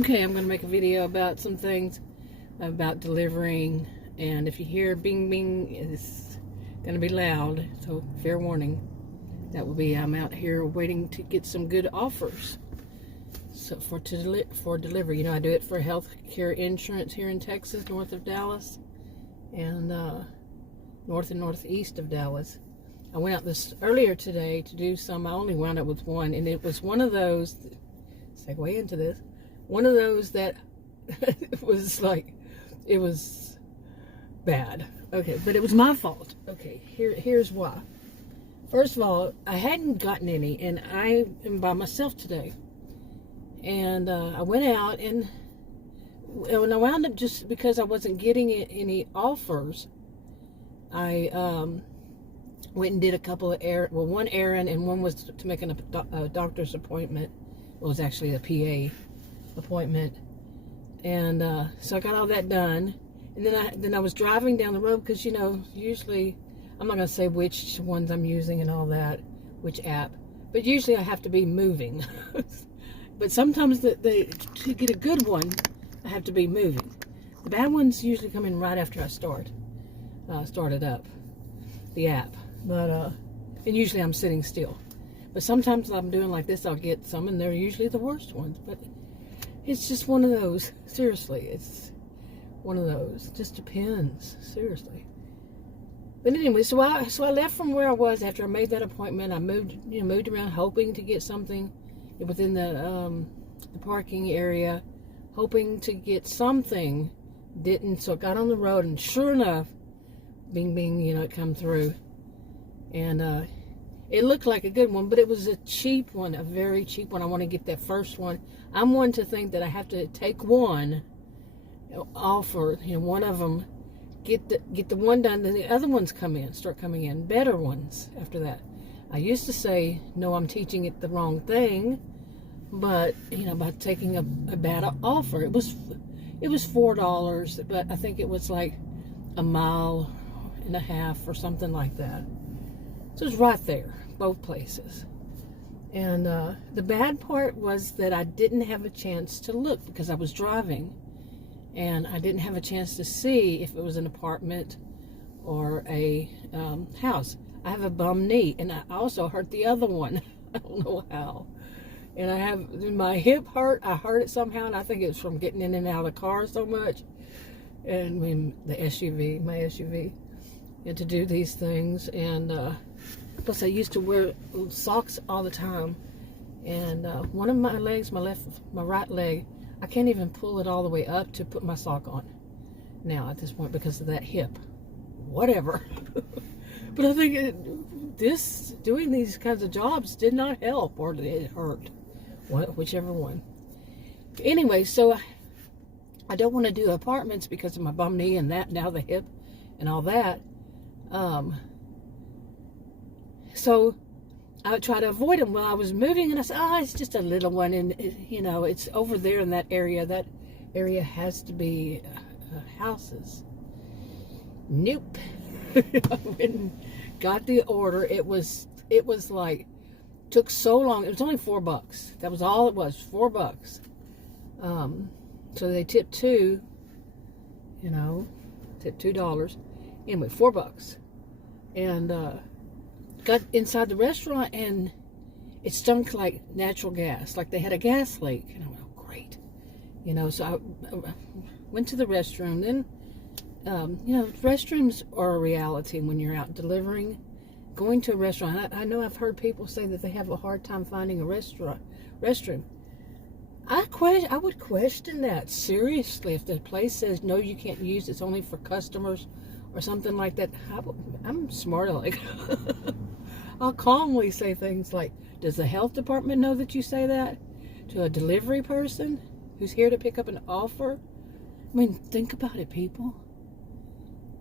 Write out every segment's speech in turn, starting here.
Okay, I'm going to make a video about some things about delivering, and if you hear bing bing, it's going to be loud, so fair warning. That will be, I'm out here waiting to get some good offers. So for delivery, you know, I do it for health care insurance here in Texas, north of Dallas, and north and northeast of Dallas. I went out this earlier today to do some. I only wound up with one, and it was one of those, segue into this, one of those that it was like, it was bad. Okay, but it was my fault. Okay, here's why. First of all, I hadn't gotten any, and I am by myself today. And I went out, and when I wound up, just because I wasn't getting any offers, I went and did a couple of one errand, and one was to make a doctor's appointment. It was actually a PA appointment, and so I got all that done. And then I was driving down the road, because, you know, usually, I'm not going to say which ones I'm using and all that, which app, but usually I have to be moving. But sometimes to get a good one, I have to be moving. The bad ones usually come in right after I start it up, the app. But and usually I'm sitting still. But sometimes I'm doing like this, I'll get some, and they're usually the worst ones. But it's just one of those. Seriously, it's one of those. Just depends. Seriously. But anyway, so I left from where I was after I made that appointment. I moved around, hoping to get something within the parking area, hoping to get something. Didn't. So I got on the road, and sure enough, bing bing, you know, it come through, and it looked like a good one, but it was a cheap one, a very cheap one. I want to get that first one. I'm one to think that I have to take one offer, you know, one of them, get the one done, then the other ones start coming in, better ones after that. I used to say, no, I'm teaching it the wrong thing, but, you know, by taking a bad offer. It was $4, but I think it was like a mile and a half or something like that. So it was right there, both places. And the bad part was that I didn't have a chance to look because I was driving, and I didn't have a chance to see if it was an apartment or a house. I have a bum knee, and I also hurt the other one. I don't know how. And I have my hip hurt. I hurt it somehow, and I think it's from getting in and out of the car so much. And I mean, my SUV, and to do these things. And plus, I used to wear socks all the time. And one of my legs, my right leg, I can't even pull it all the way up to put my sock on now at this point because of that hip. Whatever. But I think doing these kinds of jobs did not help, or it hurt. Whichever one. Anyway, so I don't want to do apartments because of my bum knee and that, now the hip and all that. So I would try to avoid them while I was moving, and I said, oh, it's just a little one, and you know, it's over there in that area. That area has to be houses. Nope. I went and got the order. It was like, took so long. It was only $4. That was all it was, $4. So they tipped $2, you know, tipped $2. Anyway, $4. And got inside the restaurant, and it stunk like natural gas, like they had a gas leak. And I went, oh, great. You know, so I went to the restroom. Then, you know, restrooms are a reality when you're out delivering. Going to a restaurant, I know I've heard people say that they have a hard time finding a restroom. I would question that, seriously. If the place says, no, you can't use it, it's only for customers or something like that, I'm smart like I'll calmly say things like, does the health department know that you say that to a delivery person who's here to pick up an offer? I mean, think about it, people.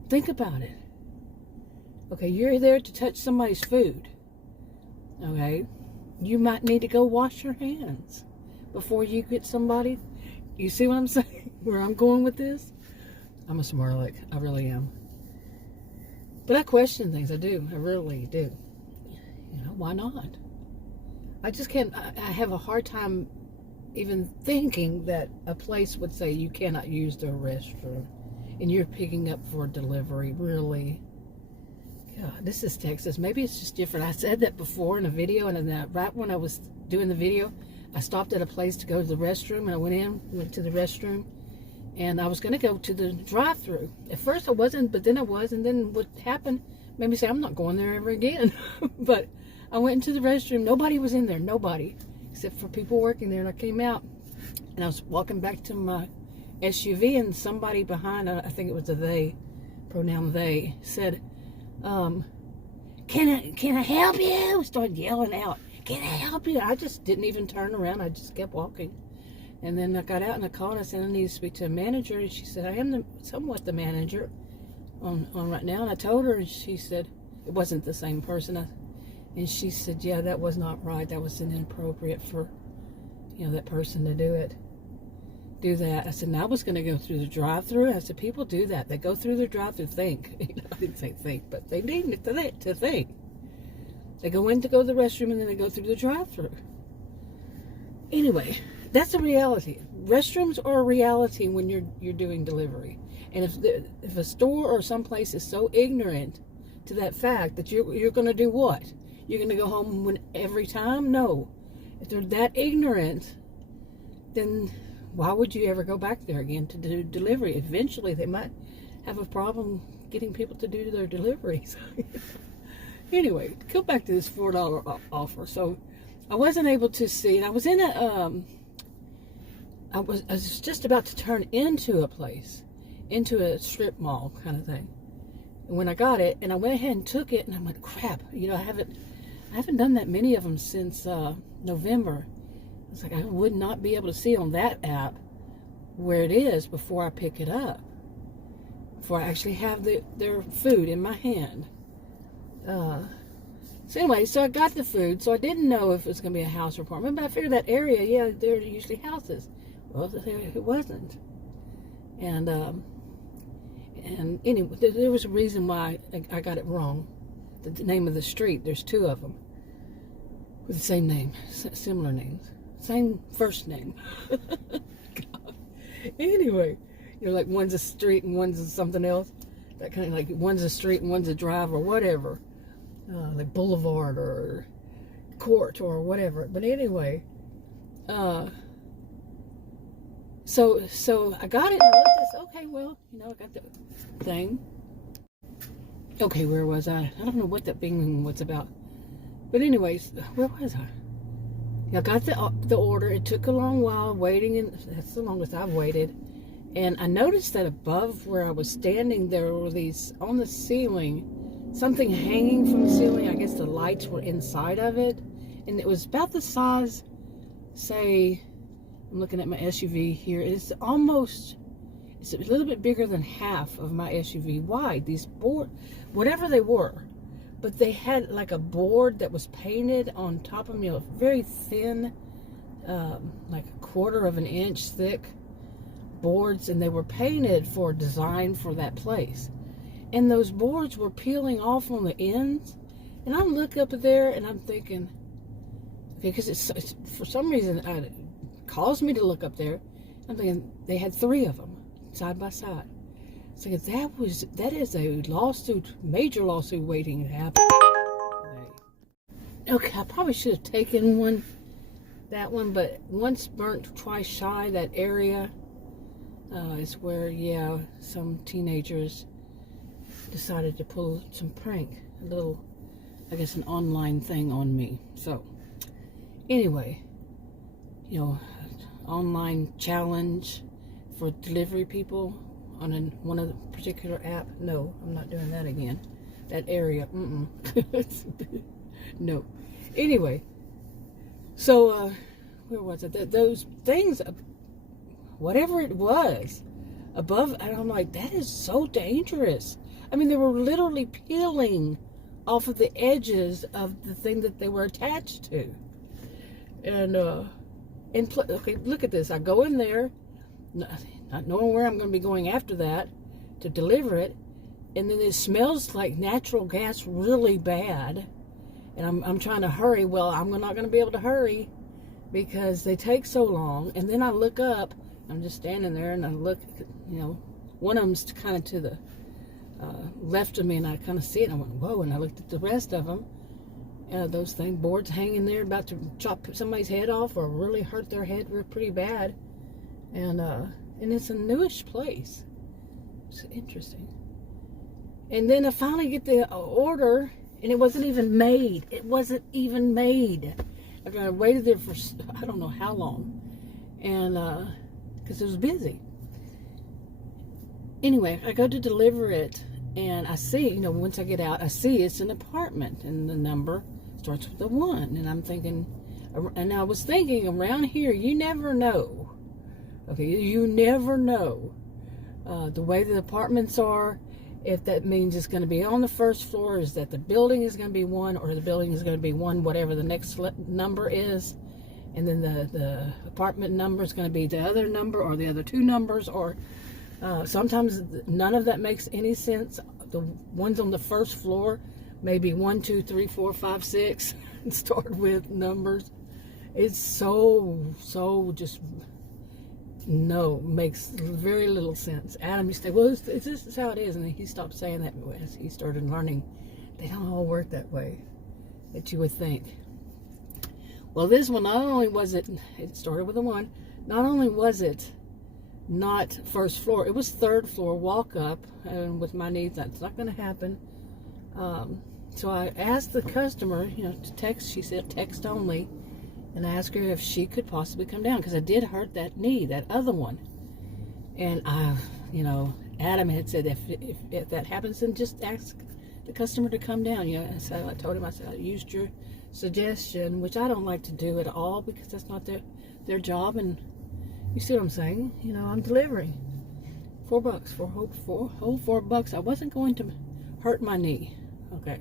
Think about it. Okay, you're there to touch somebody's food. Okay, you might need to go wash your hands before you get somebody. You see what I'm saying? Where I'm going with this? I'm a smart aleck. I really am. But I question things. I do. I really do. You know, why not? I just can't. I have a hard time even thinking that a place would say you cannot use their restroom and you're picking up for delivery. Really? God, this is Texas. Maybe it's just different. I said that before in a video, and then right when I was doing the video, I stopped at a place to go to the restroom, and I went to the restroom, and I was going to go to the drive-thru. At first I wasn't, but then I was, and then what happened made me say, I'm not going there ever again. But I went into the restroom. Nobody was in there. Nobody. Except for people working there. And I came out, and I was walking back to my SUV, and somebody behind, I think it was a they, pronoun they, said, can I help you? Started yelling out, can I help you? I just didn't even turn around. I just kept walking. And then I got out in the car, and I said, I need to speak to a manager. And she said, I am somewhat the manager on right now. And I told her, and she said, it wasn't the same person. And she said, yeah, that was not right. That was inappropriate for, that person to do that. I said, now I was going to go through the drive-thru. I said, people do that. They go through the drive-thru, think. I didn't say think, but they need to think. They go in to go to the restroom, and then they go through the drive-thru. Anyway, that's a reality. Restrooms are a reality when you're doing delivery. And if a store or someplace is so ignorant to that fact that you're going to do what? You're going to go home every time? No. If they're that ignorant, then why would you ever go back there again to do delivery? Eventually, they might have a problem getting people to do their deliveries. Anyway, go back to this $4 offer. So I wasn't able to see, and I was in I was just about to turn into a place, into a strip mall kind of thing. And when I got it, and I went ahead and took it, and I'm like, crap, I haven't done that many of them since November. It's like I would not be able to see on that app where it is before I pick it up, before I actually have their food in my hand. So anyway, so I got the food, so I didn't know if it was going to be a house or apartment, but I figured that area, yeah, there are usually houses. Well, it wasn't. And anyway, there was a reason why I got it wrong. The name of the street, there's two of them with the same name, similar names. Same first name. God. Anyway, like one's a street and one's something else. That kind of like one's a street and one's a drive or whatever. Like boulevard or court or whatever. But anyway, so I got it and I looked at this. Okay, well, I got the thing. Okay, where was I? I don't know what that thing was about. But anyways, where was I? I got the order. It took a long while waiting, and that's the longest I've waited. And I noticed that above where I was standing, there were these on the ceiling, something hanging from the ceiling. I guess the lights were inside of it, and it was about the size. Say, I'm looking at my SUV here. It's a little bit bigger than half of my SUV wide. These board, whatever they were. But they had like a board that was painted on top of me, very thin, like a quarter of an inch thick boards, and they were painted for design for that place. And those boards were peeling off on the ends, and I look up there and I'm thinking, okay, because it's for some reason it caused me to look up there. I'm thinking they had three of them side by side. So that is a lawsuit, major lawsuit waiting to happen. Okay, I probably should have taken that one, but once burnt, twice shy. That area is where, yeah, some teenagers decided to pull some prank, a little, I guess, an online thing on me. So, anyway, online challenge for delivery people on one of the particular app. No, I'm not doing that again. That area, no. Anyway, so where was it? Those things, whatever it was, above, and I'm like, that is so dangerous. I mean, they were literally peeling off of the edges of the thing that they were attached to. And okay, look at this. I go in there, not knowing where I'm going to be going after that to deliver it, and then it smells like natural gas really bad, and I'm trying to hurry. Well, I'm not going to be able to hurry because they take so long. And then I look up, I'm just standing there, and I look, one of them's kind of to the left of me, and I kind of see it, and I went, whoa, and I looked at the rest of them, those boards hanging there about to chop somebody's head off or really hurt their head pretty bad. And it's a newish place. It's interesting. And then I finally get the order, and it wasn't even made. It wasn't even made. After I waited there for I don't know how long, and because it was busy. Anyway, I go to deliver it, and I see, once I get out, I see it's an apartment, and the number starts with a 1. And I'm thinking, and I was thinking, around here, you never know. Okay, you never know the way the apartments are. If that means it's going to be on the first floor, is that the building is going to be 1, or the building is going to be 1, whatever the next number is, and then the apartment number is going to be the other number, or the other 2 numbers, or sometimes none of that makes any sense. The ones on the first floor may be 1, 2, 3, 4, 5, 6, and start with numbers. It's so just. No, makes very little sense. Adam used to say, well, this is how it is. And then he stopped saying that as he started learning. They don't all work that way that you would think. Well, this one, not only was it started with a 1, not only was it not first floor, it was 3rd floor, walk up. And with my needs, that's not going to happen. So I asked the customer, to text. She said text only. And I asked her if she could possibly come down, because I did hurt that knee, that other one. And Adam had said, if that happens, then just ask the customer to come down. So I told him, I said, I used your suggestion, which I don't like to do at all, because that's not their job. And you see what I'm saying? I'm delivering $4 for whole $4. I wasn't going to hurt my knee. Okay.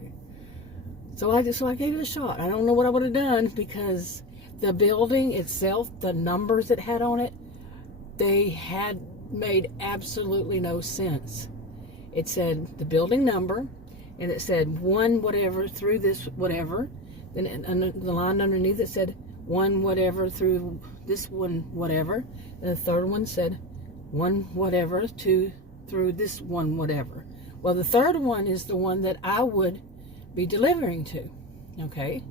So I gave it a shot. I don't know what I would have done, because the building itself, the numbers it had on it, they had made absolutely no sense. It said the building number, and it said 1 whatever through this whatever. Then the line underneath it said 1 whatever through this 1 whatever. And the third one said 1 whatever through this 1 whatever. Well, the third one is the one that I would be delivering to. Okay.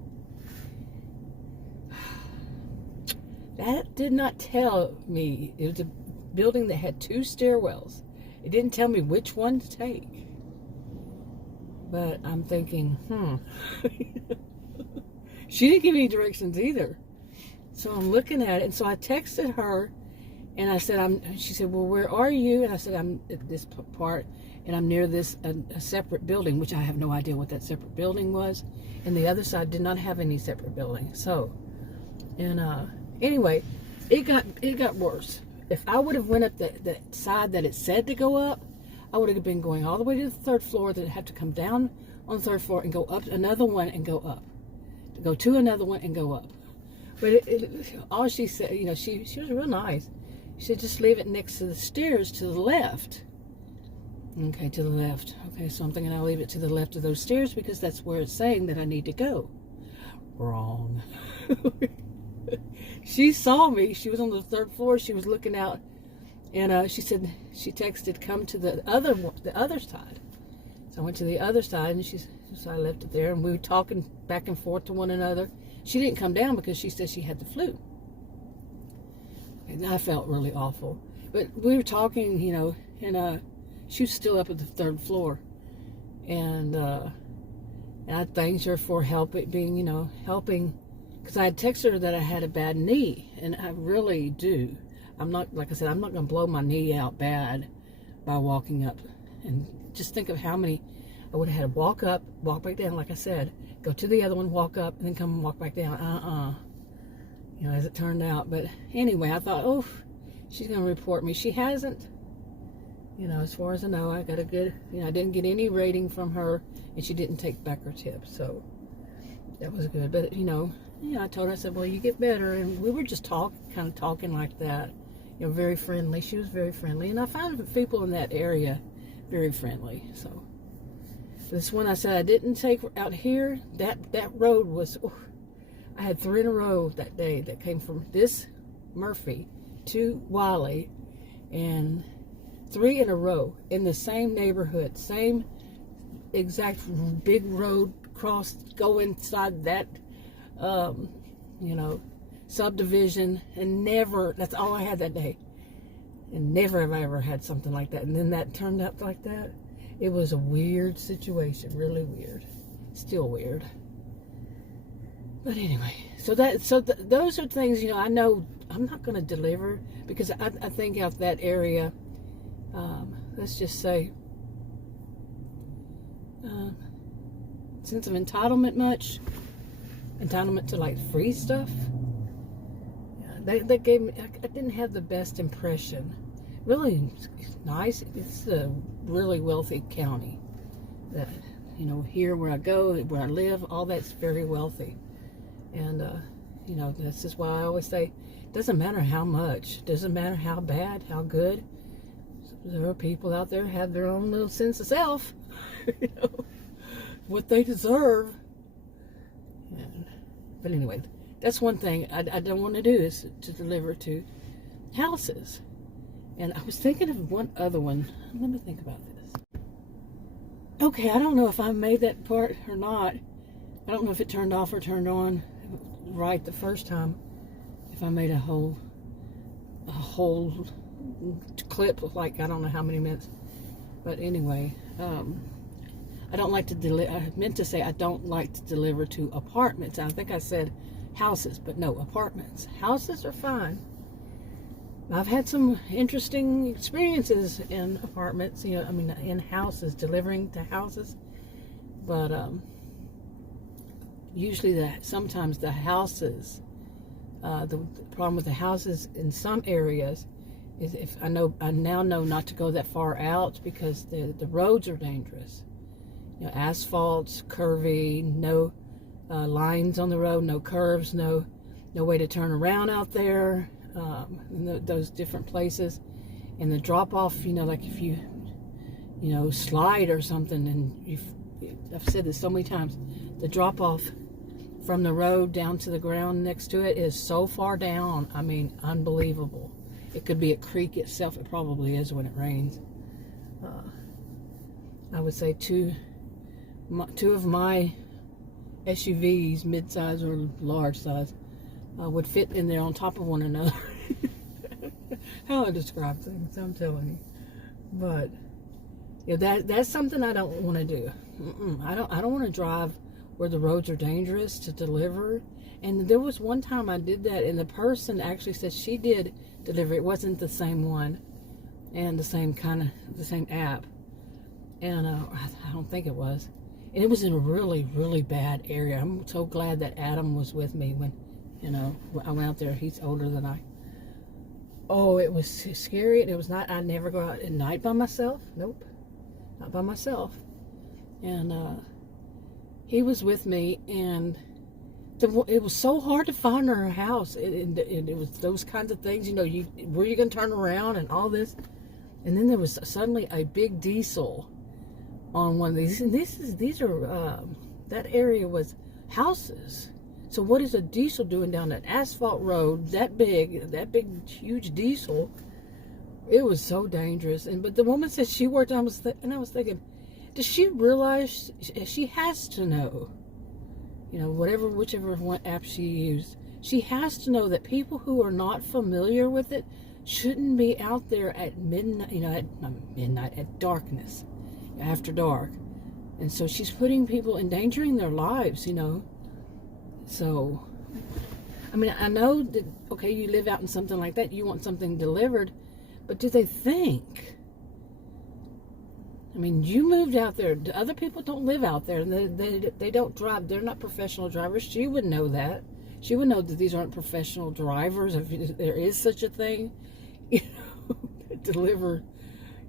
That did not tell me. It was a building that had 2 stairwells. It didn't tell me which one to take. But I'm thinking, She didn't give me any directions either. So I'm looking at it, and so I texted her, and I said, she said, well, where are you? And I said, I'm at this part, and I'm near this, a separate building, which I have no idea what that separate building was. And the other side did not have any separate building. So, and anyway, it got worse. If I would have went up the side that it said to go up, I would have been going all the way to the 3rd floor. Then I'd have to come down on the 3rd floor and go up another one and go up. To go to another one and go up. But all she said, she was real nice. She said, just leave it next to the stairs to the left. Okay, to the left. Okay, so I'm thinking I'll leave it to the left of those stairs, because that's where it's saying that I need to go. Wrong. She saw me. She was on the 3rd floor. She was looking out, and she said, she texted, come to the other side. So I went to the other side, and so I left it there, and we were talking back and forth to one another. She didn't come down because she said she had the flu. And I felt really awful. But we were talking, and she was still up at the 3rd floor. And I thanked her for helping, because I had texted her that I had a bad knee, and I really do. I'm not, like I said, I'm not going to blow my knee out bad by walking up. And just think of how many I would have had to walk up, walk back down, like I said, go to the other one, walk up, and then come and walk back down. As it turned out. But anyway, I thought, oh, she's going to report me. She hasn't. As far as I know, I got a good, I didn't get any rating from her, and she didn't take back her tip. So that was good. But, I told her, I said, well, you get better. And we were just kind of talking like that, very friendly. She was very friendly. And I found people in that area very friendly. So this one, I said, I didn't take out here. That road was, I had 3 in a row that day that came from this Murphy to Wiley, and 3 in a row in the same neighborhood, same exact big road cross, go inside that, subdivision, and never, that's all I had that day. And never have I ever had something like that. And then that turned out like that. It was a weird situation, really weird. Still weird. But anyway, those are things, I know I'm not going to deliver, because I think out that area, let's just say, sense of entitlement to like free stuff. They gave me, I didn't have the best impression. Really nice. It's a really wealthy county. That, here where I go, where I live, all that's very wealthy. And, this is why I always say, it doesn't matter how much, doesn't matter how bad, how good. There are people out there who have their own little sense of self, what they deserve. But anyway, that's one thing I don't want to do, is to deliver to houses. And I was thinking of one other one. Let me think about this. Okay, I don't know if I made that part or not. I don't know if it turned off or turned on right the first time. If I made a whole clip of like, I don't know how many minutes. But anyway, I don't like to deliver. I meant to say I don't like to deliver to apartments. I think I said houses, but no, apartments. Houses are fine. I've had some interesting experiences in apartments, in houses, delivering to houses. But usually sometimes the houses, the problem with the houses in some areas is, I now know not to go that far out, because the roads are dangerous. Asphalt's curvy, no lines on the road, no curves, no way to turn around out there. In those different places, and the drop off, like if you slide or something, and I've said this so many times, the drop off from the road down to the ground next to it is so far down. I mean, unbelievable. It could be a creek itself. It probably is when it rains. I would say two of my SUVs, mid-size or large size, would fit in there on top of one another. How I describe things, I'm telling you. But that's something I don't want to do. I don't want to drive where the roads are dangerous to deliver. And there was one time I did that, and the person actually said she did deliver. It wasn't the same one, and the same app. And I don't think it was. And it was in a really, really bad area. I'm so glad that Adam was with me when I went out there. He's older than I. Oh, it was scary. And it was not, I never go out at night by myself. Nope. Not by myself. And he was with me, and it was so hard to find our house. It was those kinds of things, where you going to turn around and all this. And then there was suddenly a big diesel on one of these. And these are, that area was houses. So what is a diesel doing down that asphalt road, that big, huge diesel? It was so dangerous. But the woman said she worked, and I was thinking, does she realize she has to know, whichever one app she used, she has to know that people who are not familiar with it shouldn't be out there at midnight, at darkness, after dark. And so she's putting people, endangering their lives, So, I know that, okay, you live out in something like that, you want something delivered, but do they think? You moved out there. Other people don't live out there, and they don't drive. They're not professional drivers. She would know that. She would know that these aren't professional drivers, if there is such a thing, deliver.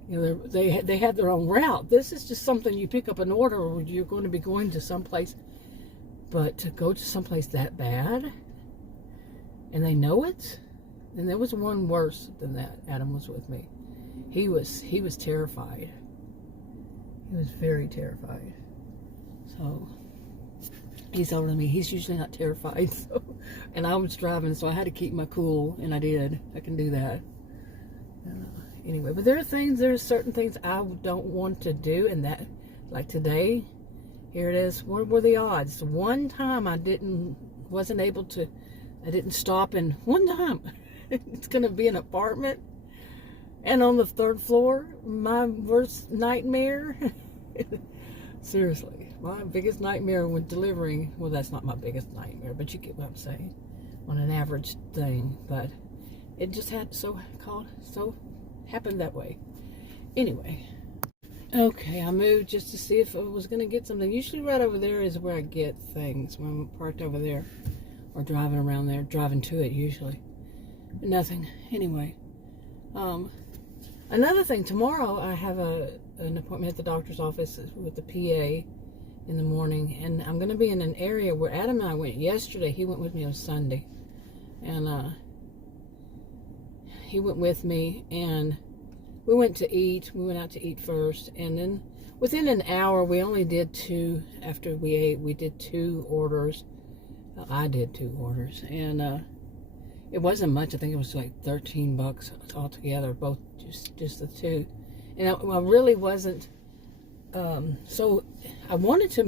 They have their own route. This is just something you pick up an order, or you're going to be going to someplace. But to go to someplace that bad, and they know it, and there was one worse than that. Adam was with me. He was terrified. He was very terrified. So He's older than me. He's usually not terrified. So, and I was driving, so I had to keep my cool, and I did. I can do that. Anyway, but there are certain things I don't want to do, and that, like today, here it is. What were the odds? One time I wasn't able to, I didn't stop, and one time it's going to be an apartment, and on the 3rd floor, my worst nightmare. Seriously, my biggest nightmare when delivering, well, that's not my biggest nightmare, but you get what I'm saying, on an average thing, but it just had happened that way. Anyway, okay, I moved just to see if I was going to get something. Usually right over there is where I get things, when I'm parked over there, or driving around there, driving to it usually. But nothing. Anyway, another thing, tomorrow I have an appointment at the doctor's office with the PA in the morning, and I'm going to be in an area where Adam and I went yesterday. He went with me on Sunday, and he went with me, and we went to eat. We went out to eat first, and then within an hour, we only did 2. After we ate, we did 2 orders. I did 2 orders, and it wasn't much. I think it was like $13 altogether, both just the 2. And I really wasn't. So I wanted to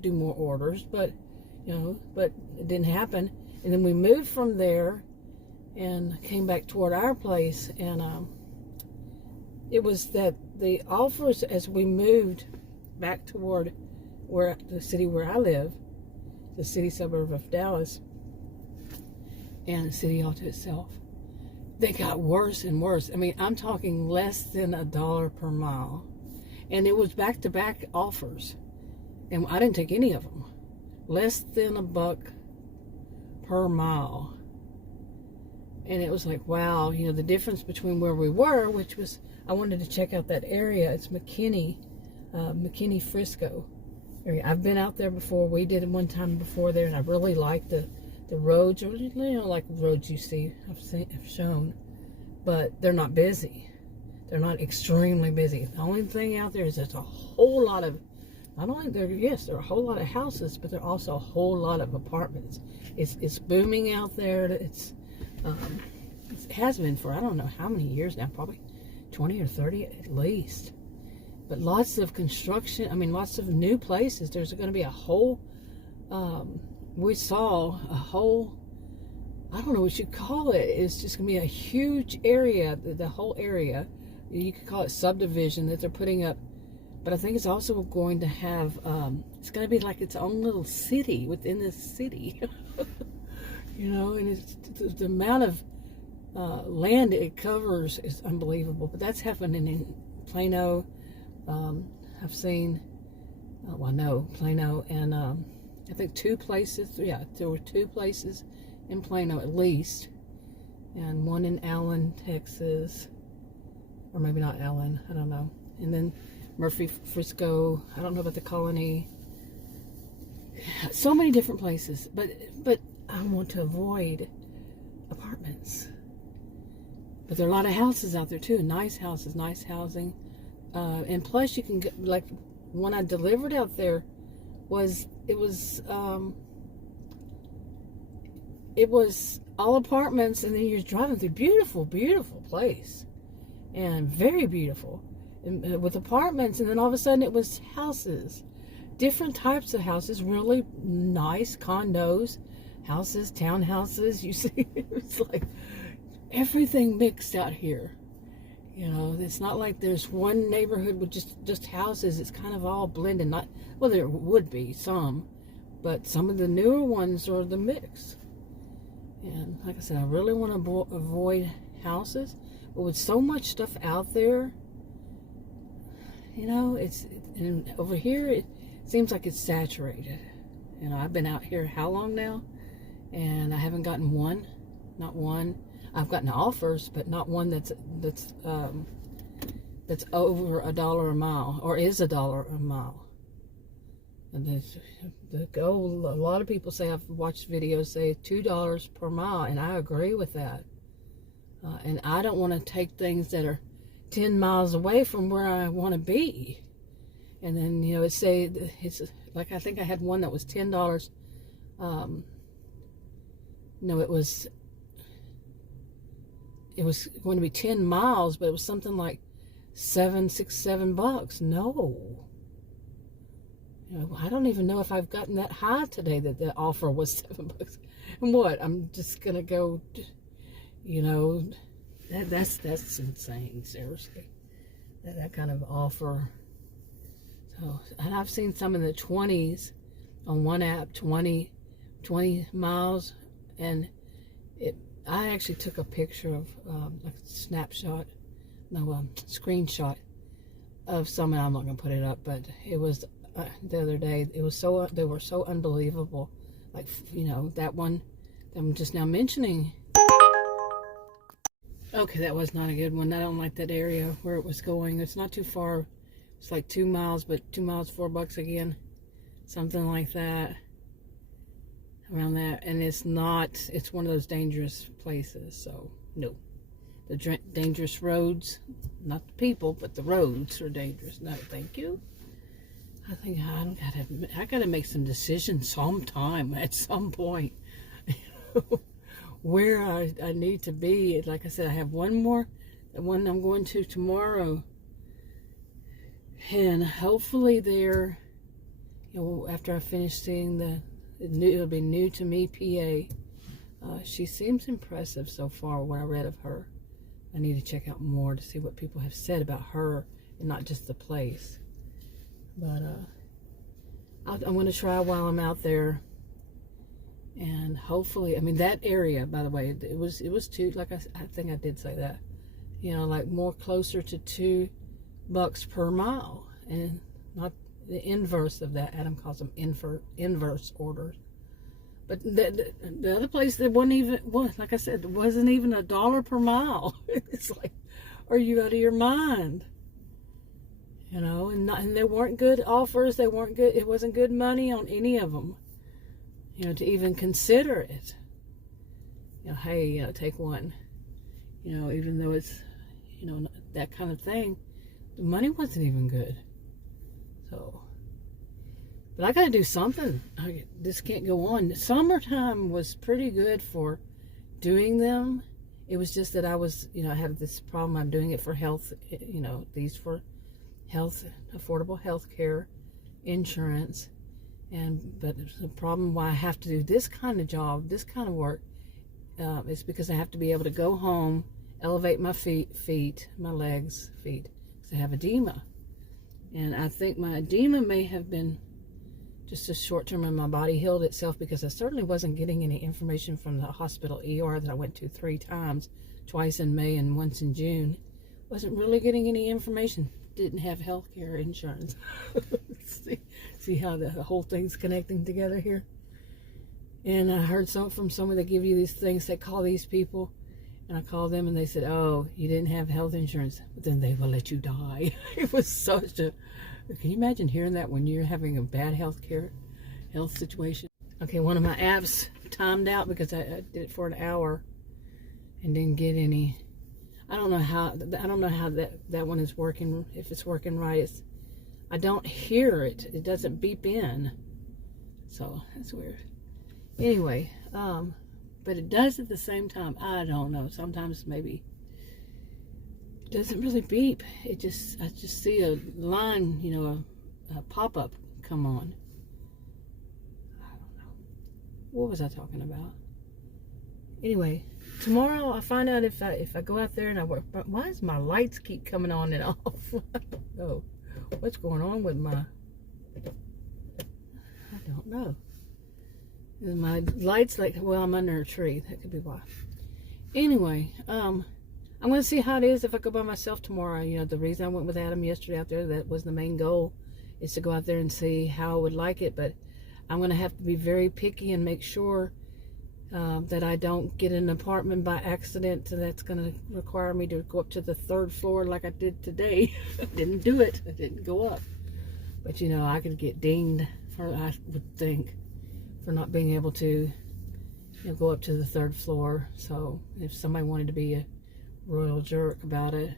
do more orders, but but it didn't happen. And then we moved from there and came back toward our place, and it was that the offers, as we moved back toward the city where I live, the city suburb of Dallas, and the city all to itself, they got worse and worse. I mean, I'm talking less than $1 per mile, and it was back-to-back offers, and I didn't take any of them. Less than $1 per mile. And it was like, wow, the difference between where we were, which was, I wanted to check out that area. It's McKinney, Frisco area. I've been out there before. We did it one time before there, and I really liked the roads, or like roads you see, I've shown, but they're not busy. They're not extremely busy. The only thing out there is there's a whole lot of, not only there are a whole lot of houses, but there are also a whole lot of apartments. It's booming out there. It has been for I don't know how many years now, probably 20 or 30 at least. But lots of construction. I mean, lots of new places. There's going to be a whole. We saw a whole. I don't know what you call it. It's just going to be a huge area. The whole area. You could call it subdivision that they're putting up. But I think it's also going to have. It's going to be like its own little city within this city. And it's the amount of land it covers is unbelievable. But that's happening in Plano. I've seen, Plano, and I think 2 places. Yeah, there were 2 places in Plano at least, and one in Allen, Texas, or maybe not Allen. I don't know. And then Murphy, Frisco. I don't know about the Colony. So many different places, but I want to avoid apartments. But there are a lot of houses out there too. Nice houses, nice housing. And plus you can get, like, when I delivered out there, it was all apartments, and then you're driving through beautiful, beautiful place. And very beautiful. And, with apartments, and then all of a sudden it was houses. Different types of houses, really nice condos, houses, townhouses. You see, it's like everything mixed out here. It's not like there's one neighborhood with just houses. It's kind of all blended. There would be some, but some of the newer ones are the mix. And like I said, I really want to avoid houses. But with so much stuff out there, and over here it seems like it's saturated. I've been out here how long now, and I haven't gotten not one. I've gotten offers, but not one that's over $1 a mile, or is $1 a mile. And the goal, a lot of people say, I've watched videos say $2 per mile, and I agree with that. And I don't want to take things that are 10 miles away from where I want to be. And then, it's like, I think I had one that was $10 No, it was going to be 10 miles, but it was something like $7 No. I don't even know if I've gotten that high today that the offer was $7. And what? I'm just gonna go, that's insane, seriously. That kind of offer. So, and I've seen some in the 20s on one app, 20 miles, and I actually took a picture of screenshot of some, and I'm not gonna put it up, but it was the other day. It was they were so unbelievable, like that one that I'm just now mentioning. Okay, that was not a good one. I don't like that area where it was going. It's not too far. It's like 2 miles, but 2 miles, $4 again, something like that, around that. And it's one of those dangerous places. So no, the dangerous roads, not the people, but the roads are dangerous. No, thank you. I think I gotta make some decisions sometime at some point. Where I need to be. Like I said, I have one more, the one I'm going to tomorrow, and hopefully there, after I finish seeing it'll be new to me PA. She seems impressive so far, what I read of her. I need to check out more to see what people have said about her and not just the place. But I'm going to try while I'm out there. And hopefully, that area, by the way, it was like I think I did say that, like more closer to $2 per mile, and not the inverse of that. Adam calls them inverse orders. But the other place that like I said, wasn't even $1 per mile. It's like, are you out of your mind? And they weren't good offers. They weren't good. It wasn't good money on any of them. To even consider it. Hey, take one. Even though it's, that kind of thing, the money wasn't even good. So, but I got to do something. This can't go on. Summertime was pretty good for doing them. It was just that I was, I have this problem. I'm doing it for health, these for health, affordable health care, insurance. But the problem why I have to do this kind of job, this kind of work, is because I have to be able to go home, elevate my my legs, feet, because I have edema. And I think my edema may have been just a short term, and my body healed itself, because I certainly wasn't getting any information from the hospital ER that I went to 3 times, twice in May and once in June. Wasn't really getting any information. Didn't have health care insurance. See how the whole thing's connecting together here? And I heard from someone that give you these things, they call these people, and I called them and they said, oh, you didn't have health insurance, but then they will let you die. It was such a, can you imagine hearing that when you're having a bad health situation? Okay, one of my apps timed out because I did it for an hour and didn't get any. I don't know how that one is working, if it's working right. I don't hear it. It doesn't beep in. So that's weird. Anyway, but it does at the same time. I don't know. Sometimes maybe it doesn't really beep. I just see a line, a pop-up come on. I don't know. What was I talking about? Anyway, tomorrow I'll find out if I go out there and I work. But why does my lights keep coming on and off? I don't know. What's going on with I don't know. My lights, I'm under a tree. That could be why. Anyway, I'm going to see how it is if I go by myself tomorrow. The reason I went with Adam yesterday out there, that was the main goal, is to go out there and see how I would like it. But I'm going to have to be very picky and make sure that I don't get an apartment by accident. So that's going to require me to go up to the 3rd floor like I did today. I didn't do it. I didn't go up. But, I could get dinged, I would think, for not being able to go up to the 3rd floor. So if somebody wanted to be a royal jerk about it,